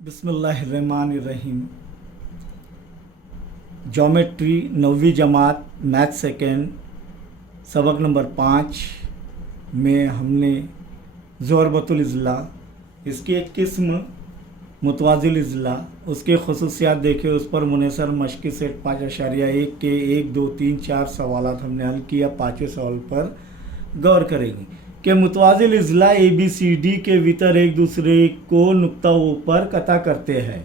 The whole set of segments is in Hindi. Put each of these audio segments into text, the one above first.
बिस्मिल्लाहिर्रहमानिर्रहीम। ज्योमेट्री 9वीं जमात मैथ सेकेंड सबक नंबर 5 में हमने ज़ोरबतुल इज़ला, इसकी एक किस्म मुतवाज़िल इज़ला, उसके ख़ुसूसियात देखे, उस पर मुनहसर मश्क़ी सेट 5.1 के 1, 2, 3, 4 सवालात हमने हल किया। 5वें सवाल पर गौर करेंगे कि मुतवाज़िल इज़ला ABCD के वितर एक दूसरे को नुक्ताओं पर कता करते हैं।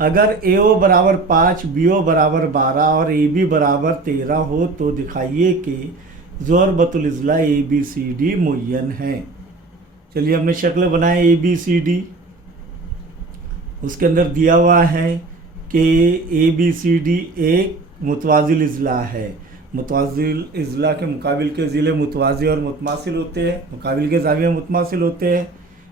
अगर AO बराबर 5, BO बराबर 12 और AB बराबर 13 हो तो दिखाइए कि ज़ोरबतुल इज़ला ABCD मुय्यन है। चलिए हमने शक्ल बनाए ABCD, उसके अंदर दिया हुआ है कि ABCD एक मुतवाज़िल इज़ला है। मुतवाज़िल इज़ला के मुकाबिल के ज़िले मुतवाज़ी और मुतमासिल होते हैं, मुकाबिल के ज़ाविया मुतमासिल होते हैं,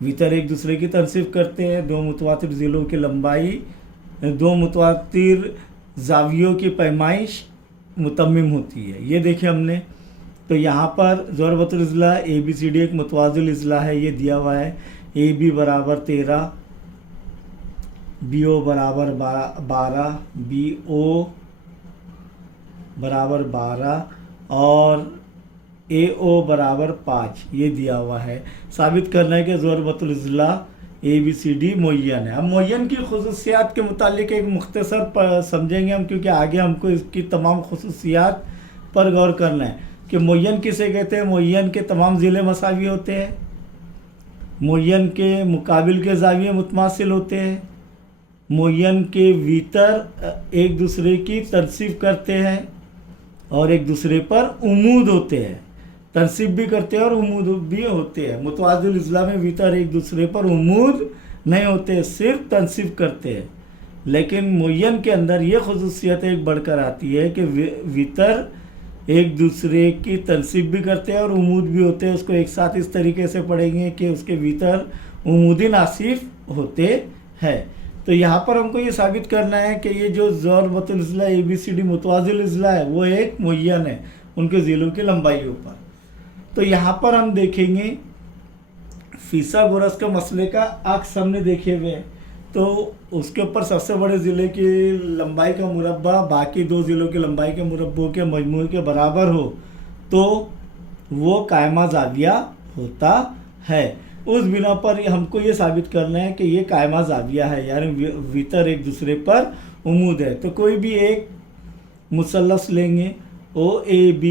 वितर एक दूसरे की तनसीब करते हैं। दो मुतवातिर ज़िलों की लंबाई, दो मुतवातिर ज़ावियों की पैमाइश मुतम्मिम होती है। ये देखिए हमने, तो यहाँ पर ज़ोरबतुल इज़ला ABCD एक मुतवाज़िल इज़ला है। ये दिया हुआ है AB बराबर 13, BO बराबर 12, BO बराबर 12 और AO बराबर 5, ये दिया हुआ है। साबित करना है कि ज़ोरबतुल इज़ला ABCD मुय्यन है। अब मुय्यन की खुसूसियात के मुतालिक एक मुख्तसर समझेंगे हम, क्योंकि आगे हमको इसकी तमाम खुसूसियात पर गौर करना है कि मुय्यन किसे कहते हैं। मुय्यन के तमाम ज़िले मसावी होते हैं, मुय्यन के मुकाबिल के ज़ाविये मुतमासिल होते हैं, मुय्यन के वितर एक दूसरे की तनसीब करते हैं और एक दूसरे पर उमूद होते हैं। तनसीब भी करते हैं और उमूद भी होते हैं। मुतवाज़िल इज़ला में वितर एक दूसरे पर उमूद नहीं होते, सिर्फ तनसीब करते हैं। लेकिन मुय्यन के अंदर ये खुसूसियत एक बढ़कर आती है कि वितर एक दूसरे की तनसीब भी करते हैं और उमूद भी होते हैं। उसको एक साथ इस तरीके से पढ़ेंगे कि उसके वितर उमूदी नासिफ होते हैं। तो यहाँ पर हमको ये साबित करना है कि ये जो ज़ोरबतुल इज़ला ABCD मुतवाज़िल इज़ला है वो एक मुय्यन है उनके ज़िलों की लंबाइयों पर। तो यहाँ पर हम देखेंगे फिसागोरस के मसले का अक्स हमने देखे हुए हैं। तो उसके ऊपर सबसे बड़े ज़िले की लंबाई का मुरब्बा बाकी दो ज़िलों की लंबाई के मुरब्बों के मजमूए के बराबर हो तो वो कायमा ज़ाविया होता है। उस बिना पर हमको ये साबित करना है कि ये कायमा ज़ाविया है, यानी वितर एक दूसरे पर उमूद है। तो कोई भी एक मुसल्लस लेंगे, OAB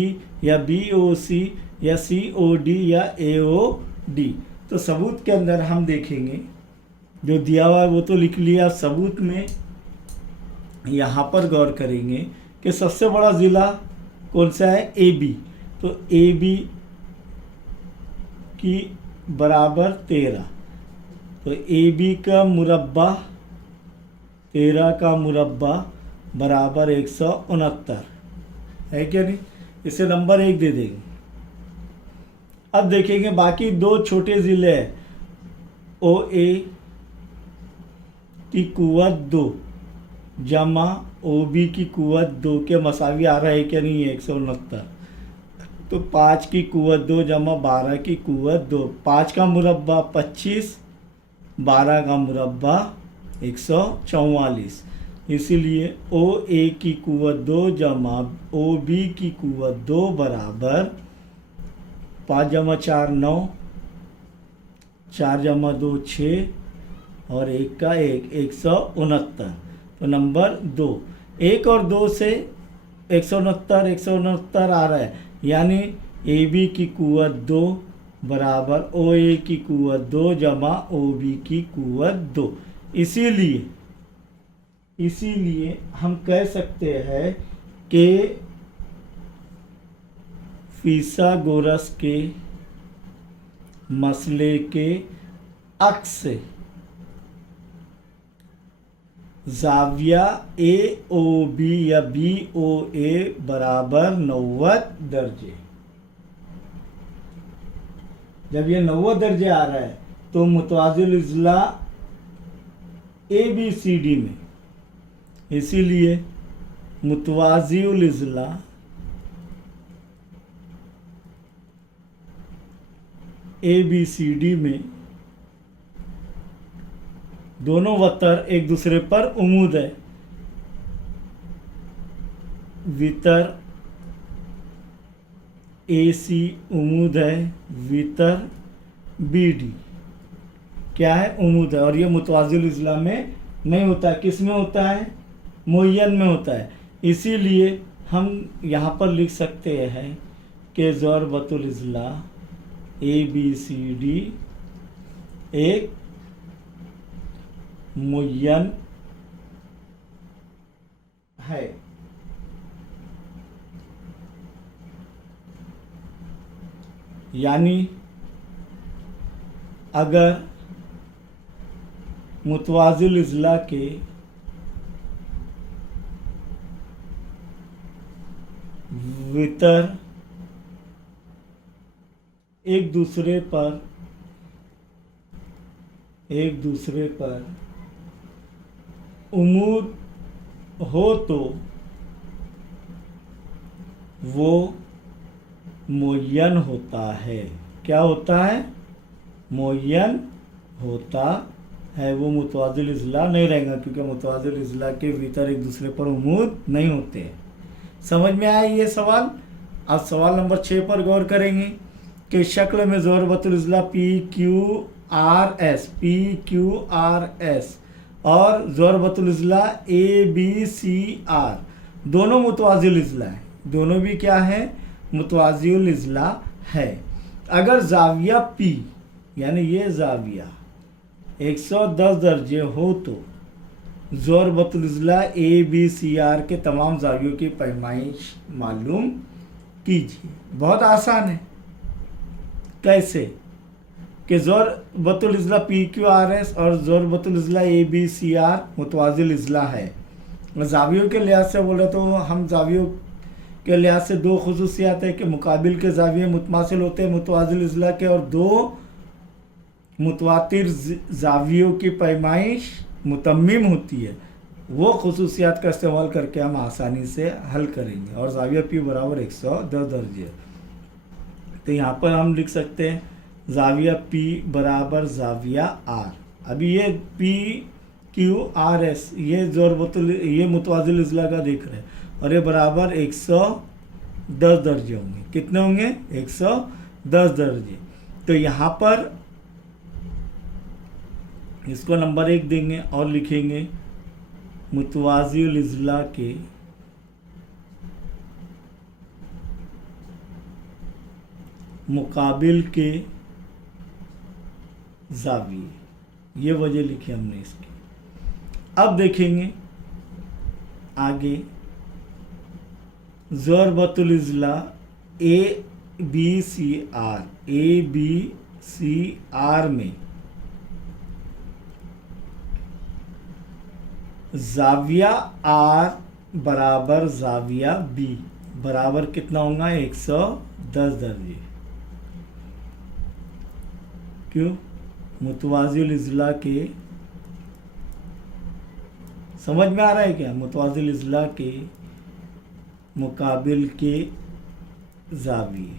या BOC या COD या AOD। तो सबूत के अंदर हम देखेंगे, जो दिया हुआ है वो तो लिख लिया। सबूत में यहाँ पर गौर करेंगे कि सबसे बड़ा ज़िला कौन सा है, AB। तो AB की बराबर 13, तो AB का मुरब्बा 13 का मुरब्बा बराबर 169 है क्या नहीं। इसे नंबर 1 दे देंगे। अब देखेंगे बाकी दो छोटे ज़िले हैं, OA की कुव्वत 2 जमा OB की कुव्वत 2 के मसावी आ रहा है क्या नहीं, 169। तो 5 की कुव्वत 2 जमा 12 की कुव्वत 2, 5 का मुरब्बा 25, 12 का मुरब्बा 144। इसीलिए OA की कुव्वत 2 जमा OB की कुव्वत 2 बराबर 5 जमा 4 9, 4 जमा 2 6 और 1 का 1, 169। तो नंबर 2, 1 और 2 से 169 आ रहा है, यानी AB की कुव्वत 2 बराबर OA की कुव्वत 2 जमा OB की कुव्वत 2। इसीलिए हम कह सकते हैं कि फिसागोरस के मसले के अक्स से ज़ाविया AOB या BOA बराबर 90 दर्जे। जब ये 90 दर्जे आ रहा है तो मुतवाज़िल इज़ला ABCD में, इसीलिए मुतवाज़िल इज़ला ABCD में दोनों वतर एक दूसरे पर उमूद है। वितर AC उमूद है, वितर BD क्या है, उमूद है। और ये मुतवाज़िल इज़्ला में नहीं होता है, किस में होता है, मुअय्यन में होता है। इसीलिए हम यहाँ पर लिख सकते हैं कि ज़रबतुल इज़्ला ABCD एक मुअय्यन है। यानी अगर मुतवाज़िल इज़्ला के वितर एक दूसरे पर उमूद हो तो वो मुअय्यन होता है। क्या होता है, मुअय्यन होता है। वो मुतवाज़िल इज़्ला नहीं रहेगा, क्योंकि मुतवाज़िल इज़्ला के भीतर एक दूसरे पर उमूद नहीं होते हैं। समझ में आया ये सवाल। अब सवाल नंबर 6 पर गौर करेंगे कि शक्ल में ज़रबतुल इज़्ला PQRS और ज़रबतुल इज़्ला ABCR दोनों मुतवाज़िल इज़्ला है। दोनों भी क्या है, मुतवाज़िल इज़्ला है। अगर ज़ाविया P यानी ये ज़ाविया 110 दर्जे हो तो ज़रबतुल इज़्ला ABCR के तमाम ज़ावियों की पैमाइश मालूम कीजिए। बहुत आसान है। कैसे कि ज़रबतुल इज़्ला PQRS और ज़रबतुल इज़्ला ABCR मुतवाज़िल इज़्ला है। ज़ावियों के लिहाज से बोले तो हम ज़ावियों के लिहाज से दो खुसूसियात है कि मुकाबिल के ज़ाविये मुतमासिल होते हैं मुतवाज़िल इज़्ला के, और दो मुतवातिर ज़ावियों की पैमाइश मुतम्मिम होती है। वो खुसूसियात का इस्तेमाल करके हम आसानी से हल करेंगे। और ज़ाविया P बराबर 110 दर्जे। तो यहाँ पर हम लिख सकते हैं ज़ाविया P बराबर ज़ाविया R। अभी ये PQRS ये मुतवाज़िल इज़्ला का देख रहे हैं, और ये बराबर 110 दर्जे होंगे। कितने होंगे, 110 दर्जे। तो यहाँ पर इसको नंबर 1 देंगे और लिखेंगे मुतवाज़िल इज़्ला के मुकाबिल के ज़ाविये। ये वजह लिखी हमने इसकी। अब देखेंगे आगे ज़रबतुल इज़्ला ABCR में ज़ाविया R बराबर ज़ाविया B बराबर कितना होगा, 110 दर्जे। क्यों, मुतवाज़िल इज़्ला के, समझ में आ रहा है क्या, मुतवाज़िल इज़्ला के मुकाबिल के ज़ाविये।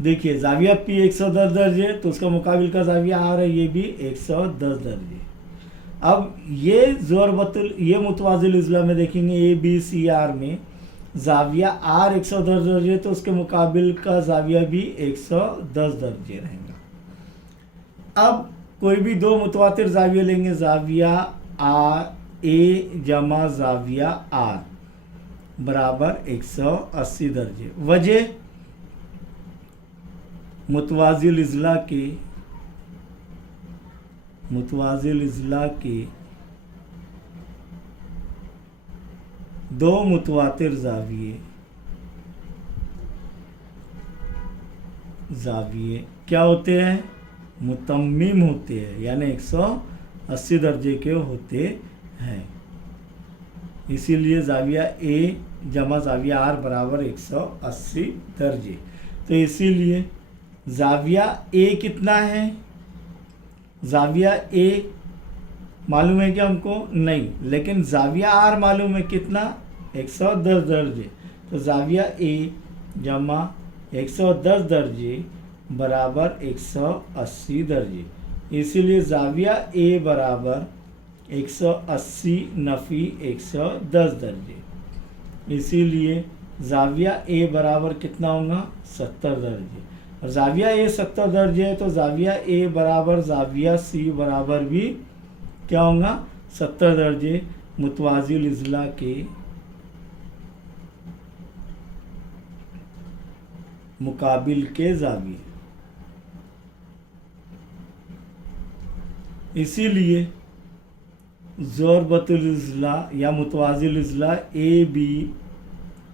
देखिए ज़ाविया P 110 दर्जे, तो उसका मुकाबिल का ज़ाविया R है, ये भी 110 दर्जे। अब ये मुतवाज़िल इज़्ला में देखेंगे ABCR में ज़ाविया R 110 दर्जे, तो उसके मुकाबिल का ज़ाविया भी 110 दर्जे रहेगा। अब कोई भी दो मुतवातिर ज़ाविये लेंगे, ज़ाविया A जमा ज़ाविया R बराबर 180 दर्जे। वजह मुतवाज़िल इज़्ला के दो मुतवातिर ज़ाविये क्या होते हैं, मुतम्मिम होते हैं, यानी 180 दर्जे के होते हैं। इसीलिए ज़ाविया A जमा ज़ाविया R बराबर 180 दर्जे। तो इसीलिए ज़ाविया A कितना है, ज़ाविया A मालूम है क्या हमको, नहीं, लेकिन ज़ाविया R मालूम है कितना, 110 दर्जे। तो ज़ाविया A जमा 110 दर्जे बराबर 180 दर्जे। इसीलिए जाविया ए बराबर 180 नफ़ी 110 दर्जे। इसीलिए जाविया ए बराबर कितना होगा 70 दर्जे। और जाविया ए 70 दर्जे है तो जाविया ए बराबर जाविया सी बराबर भी क्या होगा 70 दर्जे मुतवाजिल इज़ला के मुकाबिल के जाविये। इसीलिए ज़रबतुल इज़ला या मुतवाजिल इज़ला ए बी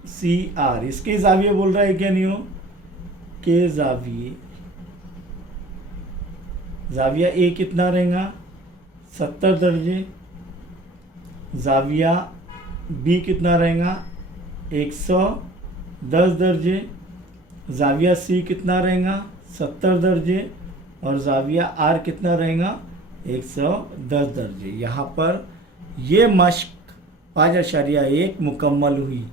सी आर, इसके जाविये बोल रहा है क्या नहीं हो के जाविये। जाविया ए कितना रहेगा 70 दर्जे, जाविया बी कितना रहेगा 110 दर्जे, जाविया सी कितना रहेगा 70 दर्जे और जाविया आर कितना रहेगा 110 दर्जे। यहाँ पर ये मश्क 5.1 मुकम्मल हुई।